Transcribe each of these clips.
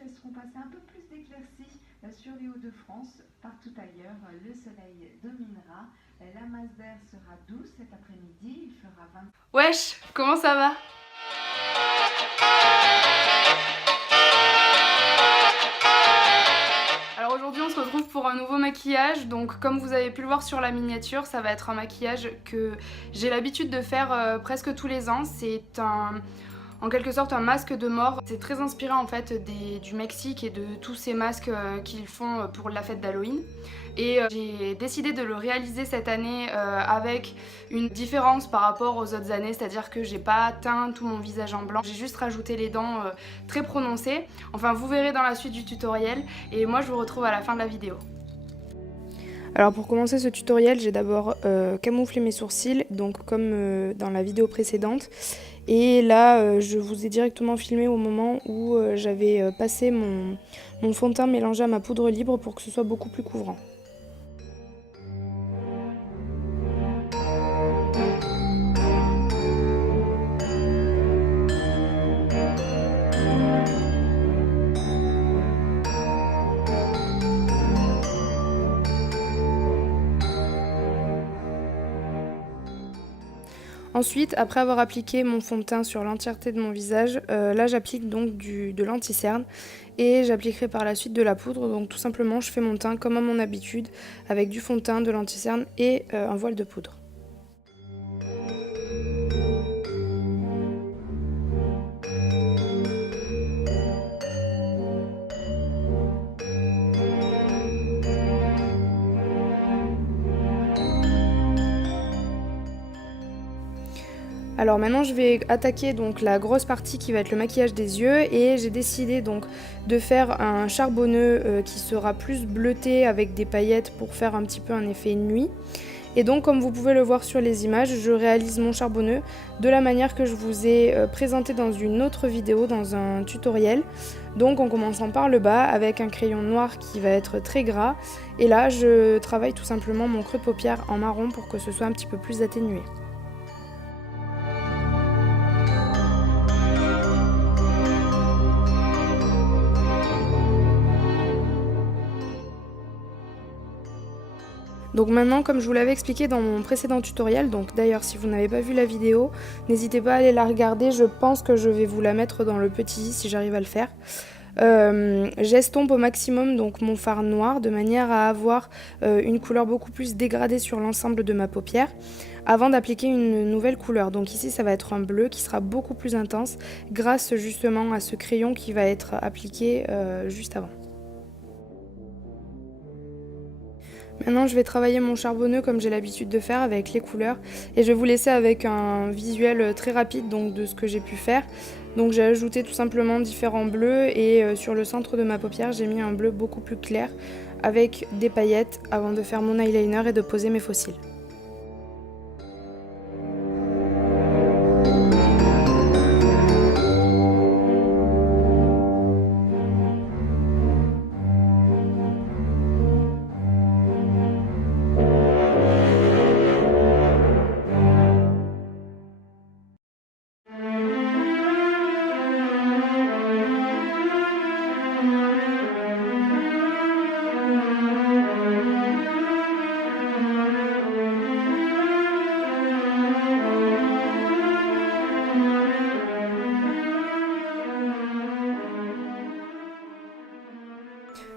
laisseront passer un peu plus d'éclaircies sur les Hauts-de-France. Partout ailleurs, le soleil dominera. La masse d'air sera douce cet après-midi. Il fera 20. Wesh, comment ça va? Alors aujourd'hui on se retrouve pour un nouveau maquillage. Donc comme vous avez pu le voir sur la miniature, ça va être un maquillage que j'ai l'habitude de faire presque tous les ans. C'est en quelque sorte un masque de mort. C'est très inspiré en fait du Mexique et de tous ces masques qu'ils font pour la fête d'Halloween. Et j'ai décidé de le réaliser cette année avec une différence par rapport aux autres années, c'est-à-dire que j'ai pas teint tout mon visage en blanc, j'ai juste rajouté les dents très prononcées. Enfin vous verrez dans la suite du tutoriel et moi je vous retrouve à la fin de la vidéo. Alors pour commencer ce tutoriel, j'ai d'abord camouflé mes sourcils, donc comme dans la vidéo précédente. Et là, je vous ai directement filmé au moment où j'avais passé mon fond de teint mélangé à ma poudre libre pour que ce soit beaucoup plus couvrant. Ensuite, après avoir appliqué mon fond de teint sur l'entièreté de mon visage, là j'applique donc de l'anti-cerne et j'appliquerai par la suite de la poudre. Donc tout simplement je fais mon teint comme à mon habitude avec du fond de teint, de l'anti-cerne et un voile de poudre. Alors maintenant je vais attaquer donc la grosse partie qui va être le maquillage des yeux et j'ai décidé donc de faire un charbonneux qui sera plus bleuté avec des paillettes pour faire un petit peu un effet nuit. Et donc comme vous pouvez le voir sur les images, je réalise mon charbonneux de la manière que je vous ai présenté dans une autre vidéo, dans un tutoriel. Donc en commençant par le bas avec un crayon noir qui va être très gras. Et là je travaille tout simplement mon creux de paupière en marron pour que ce soit un petit peu plus atténué. Donc maintenant, comme je vous l'avais expliqué dans mon précédent tutoriel, donc d'ailleurs si vous n'avez pas vu la vidéo, n'hésitez pas à aller la regarder, je pense que je vais vous la mettre dans le petit i si j'arrive à le faire. J'estompe au maximum donc mon fard noir de manière à avoir une couleur beaucoup plus dégradée sur l'ensemble de ma paupière avant d'appliquer une nouvelle couleur. Donc ici ça va être un bleu qui sera beaucoup plus intense grâce justement à ce crayon qui va être appliqué juste avant. Maintenant je vais travailler mon charbonneux comme j'ai l'habitude de faire avec les couleurs et je vais vous laisser avec un visuel très rapide donc, de ce que j'ai pu faire. Donc j'ai ajouté tout simplement différents bleus et sur le centre de ma paupière j'ai mis un bleu beaucoup plus clair avec des paillettes avant de faire mon eyeliner et de poser mes faux cils.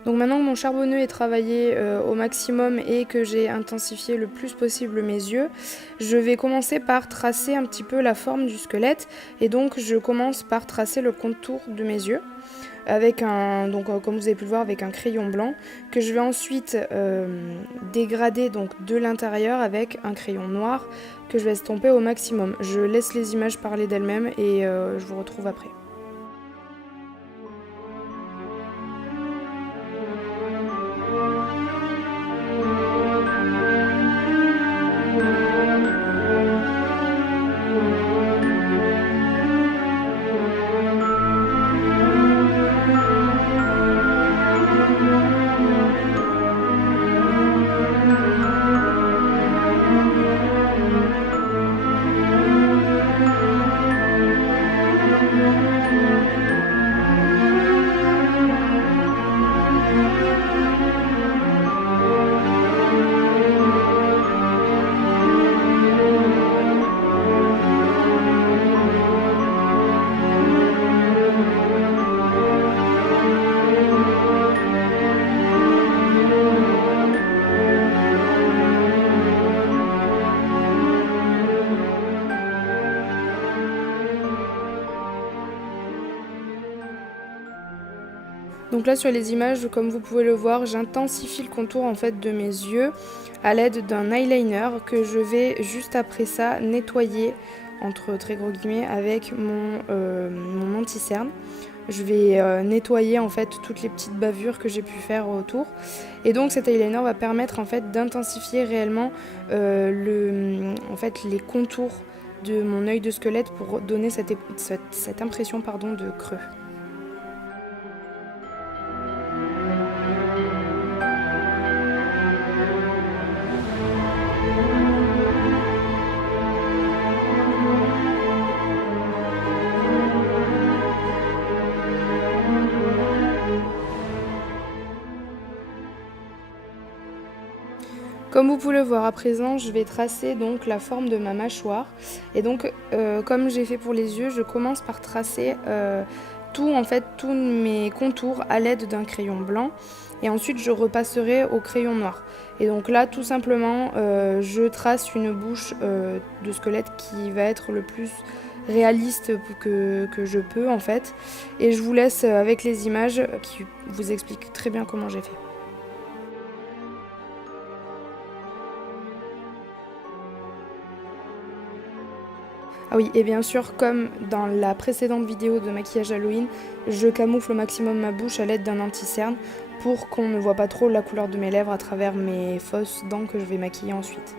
Donc maintenant que mon charbonneux est travaillé au maximum et que j'ai intensifié le plus possible mes yeux, je vais commencer par tracer un petit peu la forme du squelette et donc je commence par tracer le contour de mes yeux avec comme vous avez pu le voir avec un crayon blanc que je vais ensuite dégrader donc de l'intérieur avec un crayon noir que je vais estomper au maximum. Je laisse les images parler d'elles-mêmes et je vous retrouve après. Donc là sur les images, comme vous pouvez le voir, j'intensifie le contour en fait de mes yeux à l'aide d'un eyeliner que je vais juste après ça nettoyer entre très gros guillemets avec mon anti-cerne. Je vais nettoyer en fait toutes les petites bavures que j'ai pu faire autour. Et donc cet eyeliner va permettre en fait d'intensifier réellement les contours de mon œil de squelette pour donner cette impression de creux. Comme vous pouvez le voir à présent, je vais tracer donc la forme de ma mâchoire. Et donc, comme j'ai fait pour les yeux, je commence par tracer tous mes contours à l'aide d'un crayon blanc. Et ensuite, je repasserai au crayon noir. Et donc là, tout simplement, je trace une bouche de squelette qui va être le plus réaliste que je peux en fait. Et je vous laisse avec les images qui vous expliquent très bien comment j'ai fait. Ah oui, et bien sûr, comme dans la précédente vidéo de maquillage Halloween, je camoufle au maximum ma bouche à l'aide d'un anti-cerne pour qu'on ne voit pas trop la couleur de mes lèvres à travers mes fausses dents que je vais maquiller ensuite.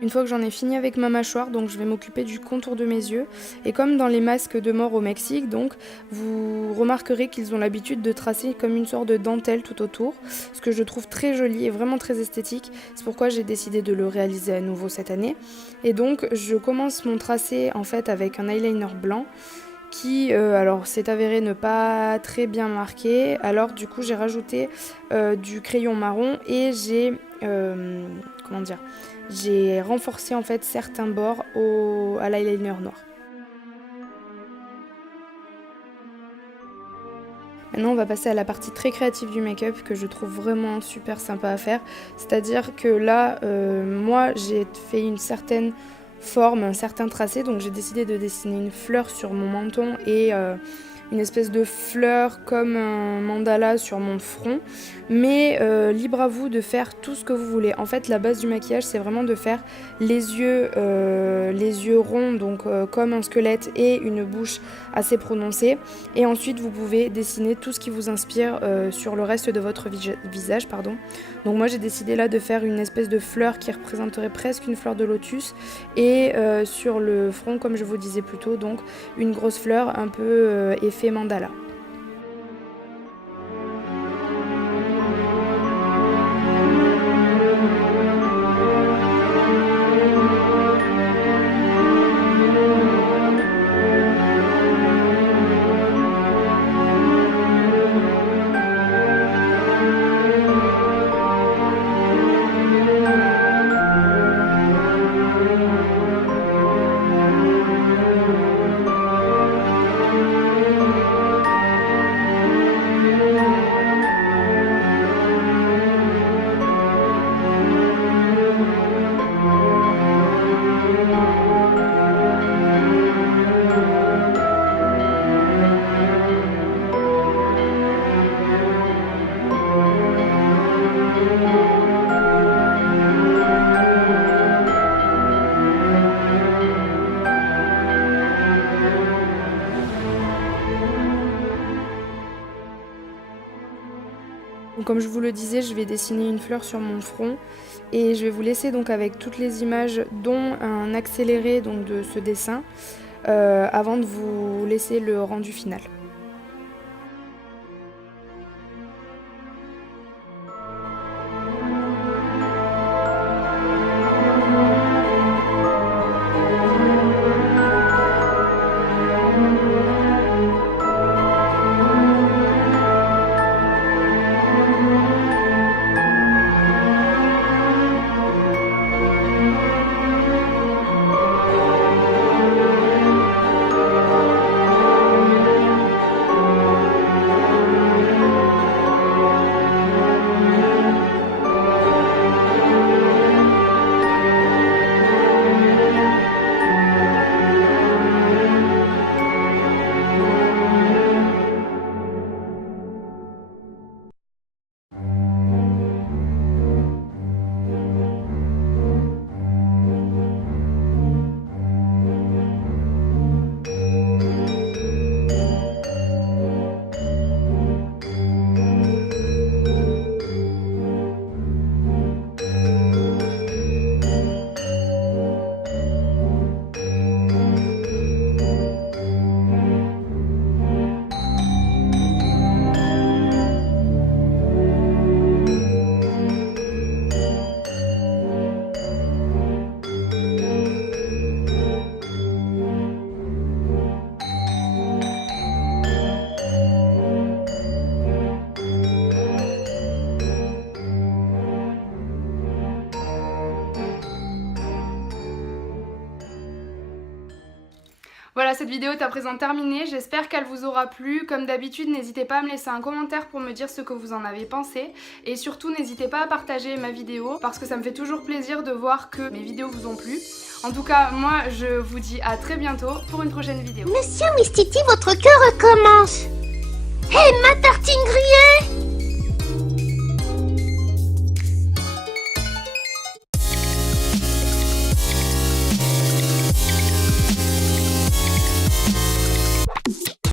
Une fois que j'en ai fini avec ma mâchoire, donc je vais m'occuper du contour de mes yeux. Et comme dans les masques de mort au Mexique, donc vous remarquerez qu'ils ont l'habitude de tracer comme une sorte de dentelle tout autour, ce que je trouve très joli et vraiment très esthétique. C'est pourquoi j'ai décidé de le réaliser à nouveau cette année. Et donc je commence mon tracé en fait avec un eyeliner blanc qui alors s'est avéré ne pas très bien marqué. Alors du coup j'ai rajouté du crayon marron et j'ai renforcé en fait certains bords à l'eyeliner noir. Maintenant on va passer à la partie très créative du make-up que je trouve vraiment super sympa à faire. C'est-à-dire que là, moi j'ai fait une certaine forme, un certain tracé, donc j'ai décidé de dessiner une fleur sur mon menton et une espèce de fleur comme un mandala sur mon front, mais libre à vous de faire tout ce que vous voulez. En fait la base du maquillage c'est vraiment de faire les yeux ronds, donc comme un squelette et une bouche assez prononcée, et ensuite vous pouvez dessiner tout ce qui vous inspire sur le reste de votre visage. Donc moi j'ai décidé là de faire une espèce de fleur qui représenterait presque une fleur de lotus, et sur le front, comme je vous disais plus tôt, donc une grosse fleur un peu effet mandala. Donc, comme je vous le disais, je vais dessiner une fleur sur mon front et je vais vous laisser donc avec toutes les images, dont un accéléré donc de ce dessin, avant de vous laisser le rendu final. Voilà, cette vidéo est à présent terminée, j'espère qu'elle vous aura plu. Comme d'habitude, n'hésitez pas à me laisser un commentaire pour me dire ce que vous en avez pensé. Et surtout, n'hésitez pas à partager ma vidéo parce que ça me fait toujours plaisir de voir que mes vidéos vous ont plu. En tout cas, moi, je vous dis à très bientôt pour une prochaine vidéo. Monsieur Mistiti, votre cœur recommence. Hé, ma tartine grillée!